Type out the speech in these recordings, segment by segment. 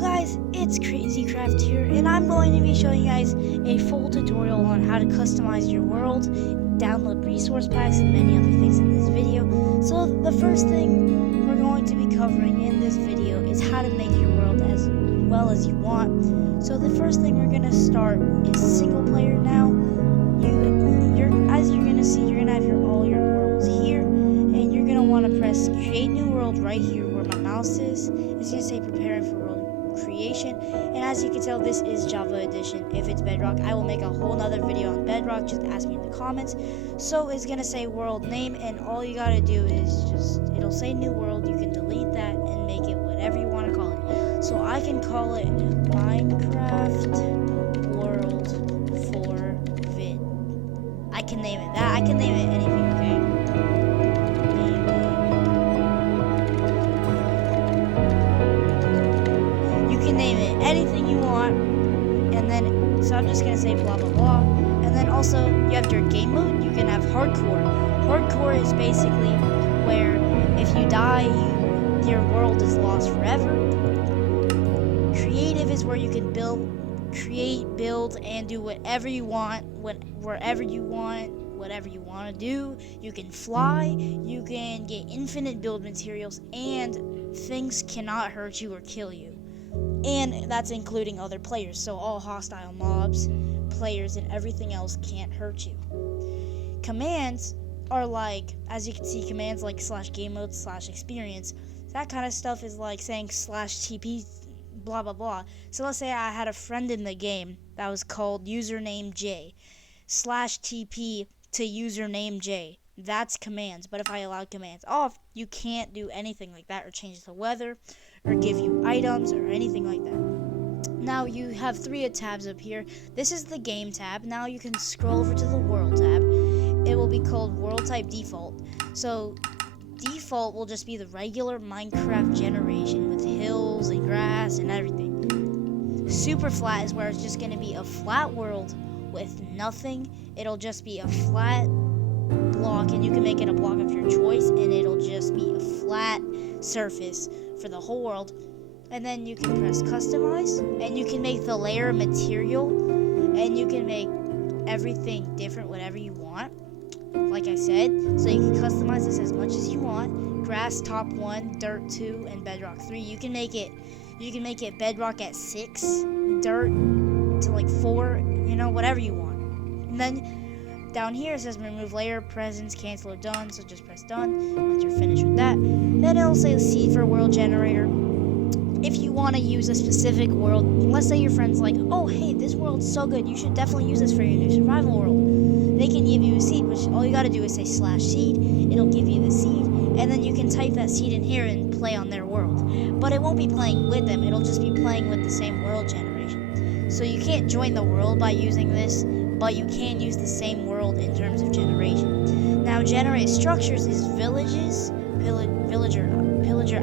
guys, it's CrazyCraft here, and I'm going to be showing you guys a full tutorial on how to customize your world, download resource packs, and many other things in this video. So the first thing we're going to be covering in this video is how to make your world as well as you want. So the first thing we're going to start is single player now. As you're going to see, you're going to have all your worlds here, and you're going to want to press create new world right here where my mouse is. It's going to say preparing for world creation, and as you can tell, this is Java edition. If it's Bedrock, I will make a whole nother video on Bedrock. Just ask me in the comments. So it's going to say world name, and all you got to do is it'll say new world. You can delete that and make it whatever you want to call it. So I can call it Minecraft World for Vid. I can name it that. I can name it anything, okay? You can name it anything you want, and then, so I'm just gonna say blah blah blah, and then also you have your game mode. You can have hardcore. Hardcore is basically where if you die, your world is lost forever. Creative is where you can build, and do whatever you want, wherever you want, whatever you want to do. You can fly, you can get infinite build materials, and things cannot hurt you or kill you. And that's including other players, so all hostile mobs, players, and everything else can't hurt you. Commands are like, as you can see, commands like /game mode, /experience. That kind of stuff is like saying /TP blah blah blah. So let's say I had a friend in the game that was called username J /TP to username J. That's commands. But if I allow commands off, you can't do anything like that, or change the weather, or give you items, or anything like that. Now you have 3 tabs up here. This is the game tab. Now you can scroll over to the world tab. It will be called world type default. So default will just be the regular Minecraft generation with hills and grass and everything. Super flat is where it's just going to be a flat world with nothing. It'll just be a flat block, and you can make it a block of your choice, and it'll just be a flat surface for the whole world. And then you can press customize, and you can make the layer material, and you can make everything different, whatever you want. Like I said, so you can customize this as much as you want. Grass top 1, dirt 2, and bedrock 3. You can make it bedrock at 6, dirt to like 4, whatever you want. And then down here it says remove layer, presence, cancel, or done. So just press done once you're finished with that. Then it'll say seed for world generator. If you want to use a specific world, let's say your friend's like, oh hey, this world's so good, you should definitely use this for your new survival world. They can give you a seed, which all you gotta do is say /seed. It'll give you the seed, and then you can type that seed in here and play on their world. But it won't be playing with them, it'll just be playing with the same world generation. So you can't join the world by using this, but you can use the same world in terms of generation. Now generate structures is villages, pillager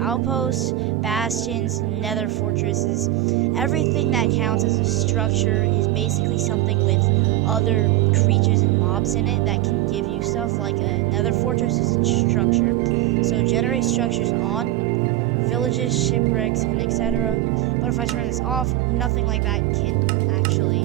outposts, bastions, nether fortresses. Everything that counts as a structure is basically something with other creatures and mobs in it that can give you stuff. Like a nether fortress is a structure. So generate structures on villages, shipwrecks, and etc. But if I turn this off, nothing like that can actually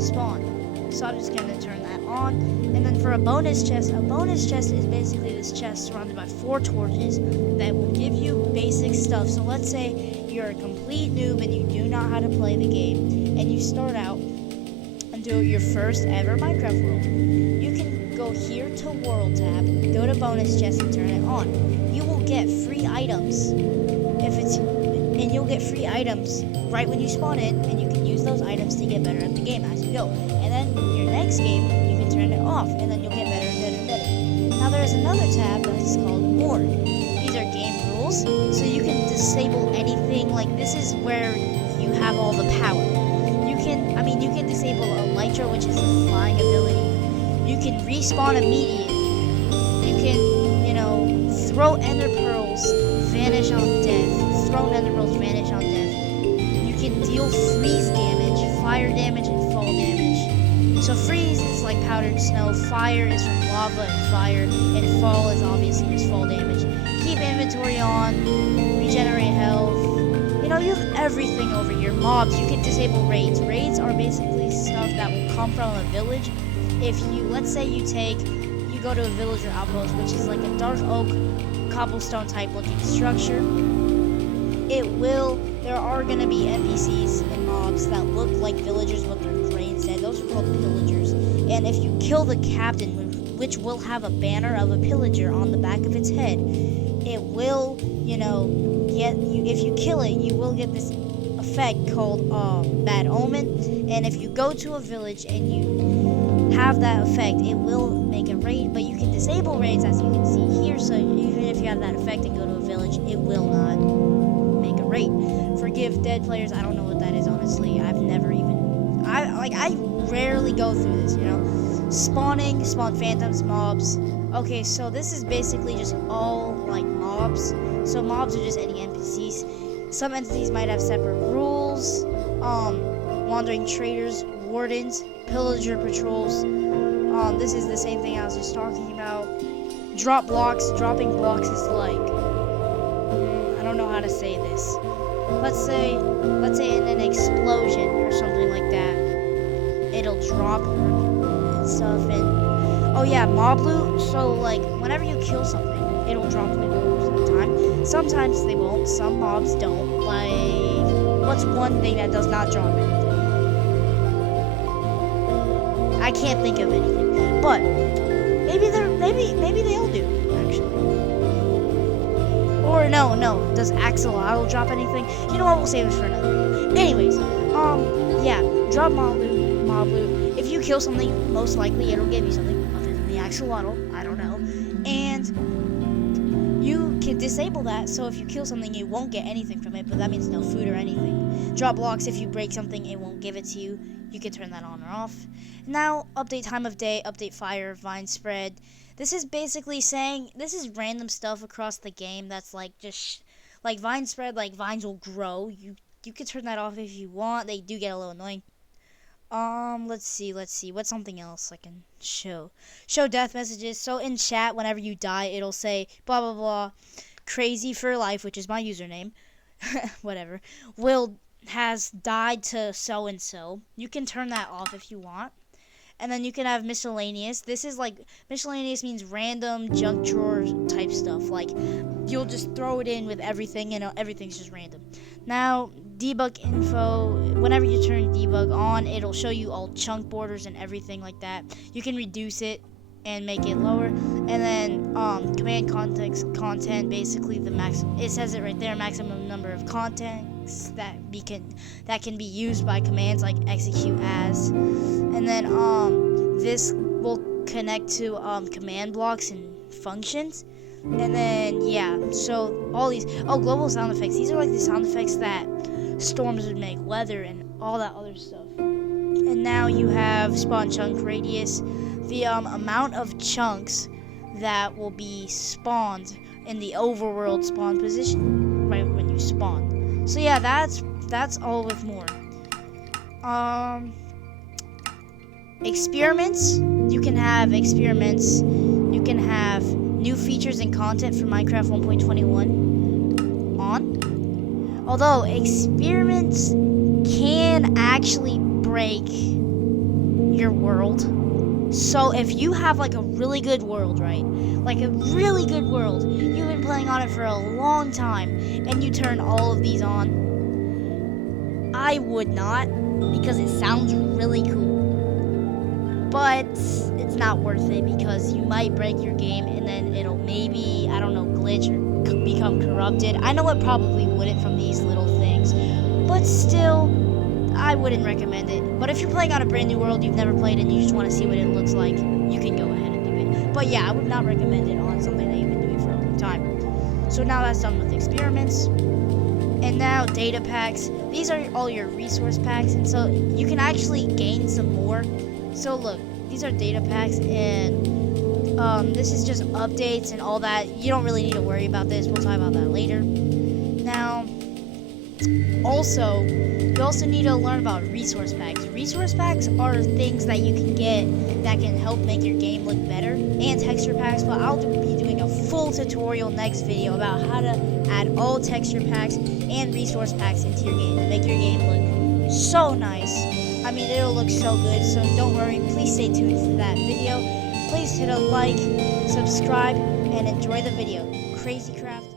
spawn. So I'm just going to turn that on. And then for a bonus chest is basically this chest surrounded by 4 torches that will give you basic stuff. So let's say you're a complete noob and you do not know how to play the game, and you start out and do your first ever Minecraft world. You can go here to world tab, go to bonus chest, and turn it on. You will get free items and you'll get free items right when you spawn in, and you can use those items to get better at the game as you go. And then your next game, you can turn it off, and then you'll get better and better and better. Now there's another tab that is called more. These are game rules, so you can disable anything. Like this is where you have all the power. You can disable Elytra, which is a flying ability. You can respawn immediate. You can, throw ender pearls, vanish on death. Throw ender pearls, vanish on death. You can deal freeze damage, fire damage, and fall damage. So freeze is like powdered snow, fire is from lava and fire, and fall is obviously just fall damage. Keep inventory on, regenerate health. You have everything over here. Mobs, you can disable raids. Raids are basically stuff that will come from a village. If you, let's say you go to a villager outpost, which is like a dark oak cobblestone type looking structure, there are going to be NPCs and mobs that look like villagers with their gray instead. Those are called pillagers. And if you kill the captain, which will have a banner of a pillager on the back of its head, it will, if you kill it, you will get this effect called Bad Omen. And if you go to a village and you have that effect, it will make a raid, but you can disable raids, as you can see here. So even if you have that effect and go to a village, it will not make a raid. Forgive dead players, I don't know what that is, honestly. I rarely go through this, spawn phantoms, mobs. Okay, so this is basically just all like mobs. So mobs are just any NPCs. Some entities might have separate rules. Wandering traders, wardens, pillager patrols. This is the same thing I was just talking about. Drop blocks. Dropping blocks is like, I don't know how to say this. Let's say in an explosion or something like that, it'll drop and stuff. And oh yeah, mob loot. So like whenever you kill something, it'll drop loot most of the time. Sometimes they won't. Some mobs don't. Like, what's one thing that does not drop anything? I can't think of anything, but maybe they all do actually. Or no, does axolotl drop anything? You know what? We'll save it for another. Anyways, yeah, drop mob loot. If you kill something, most likely it'll give you something other than the axolotl. I don't know, and you can disable that. So if you kill something, you won't get anything from it, but that means no food or anything. Drop blocks. If you break something, it won't give it to you. You can turn that on or off. Now, update time of day, update fire, vine spread. This is basically saying, this is random stuff across the game that's like just, like vine spread, like vines will grow. You can turn that off if you want. They do get a little annoying. Let's see. What's something else I can show? Show death messages. So in chat, whenever you die, it'll say, blah, blah, blah, crazy for life, which is my username. Whatever. Has died to so-and-so. You can turn that off if you want. And then you can have miscellaneous. This is like, miscellaneous means random junk drawer type stuff. Like, you'll just throw it in with everything, and everything's just random. Now, debug info. Whenever you turn debug on, it'll show you all chunk borders and everything like that. You can reduce it and make it lower. And then command content, basically the max. It says it right there, maximum number of contents that can be used by commands like execute as. And then this will connect to command blocks and functions. And then yeah, so all these global sound effects. These are like the sound effects that storms would make, weather and all that other stuff. And now you have spawn chunk radius, the amount of chunks that will be spawned in the overworld spawn position right when you spawn. So yeah, that's all with more. Experiments. You can have experiments. You can have new features and content for Minecraft 1.21 on. Although experiments can actually break your world. So if you have like a really good world, right? Like a really good world, you've been playing on it for a long time, and you turn all of these on, I would not, because it sounds really cool. But it's not worth it, because you might break your game and then it'll maybe, I don't know, glitch or become corrupted. I know it probably wouldn't from these little things, but still, I wouldn't recommend it. But if you're playing on a brand new world you've never played and you just want to see what it looks like, you can go ahead and do it. But yeah, I would not recommend it on something that you've been doing for a long time. So now that's done with experiments. And now data packs. These are all your resource packs, and so you can actually gain some more. So look, these are data packs, and this is just updates and all that. You don't really need to worry about this. We'll talk about that later. Now, you also need to learn about resource packs. Resource packs are things that you can get that can help make your game look better, and texture packs, but I'll be doing a full tutorial next video about how to add all texture packs and resource packs into your game to make your game look so nice. I mean, it'll look so good, so don't worry. Please stay tuned for that video. Please hit a like, subscribe, and enjoy the video. Crazy Craft.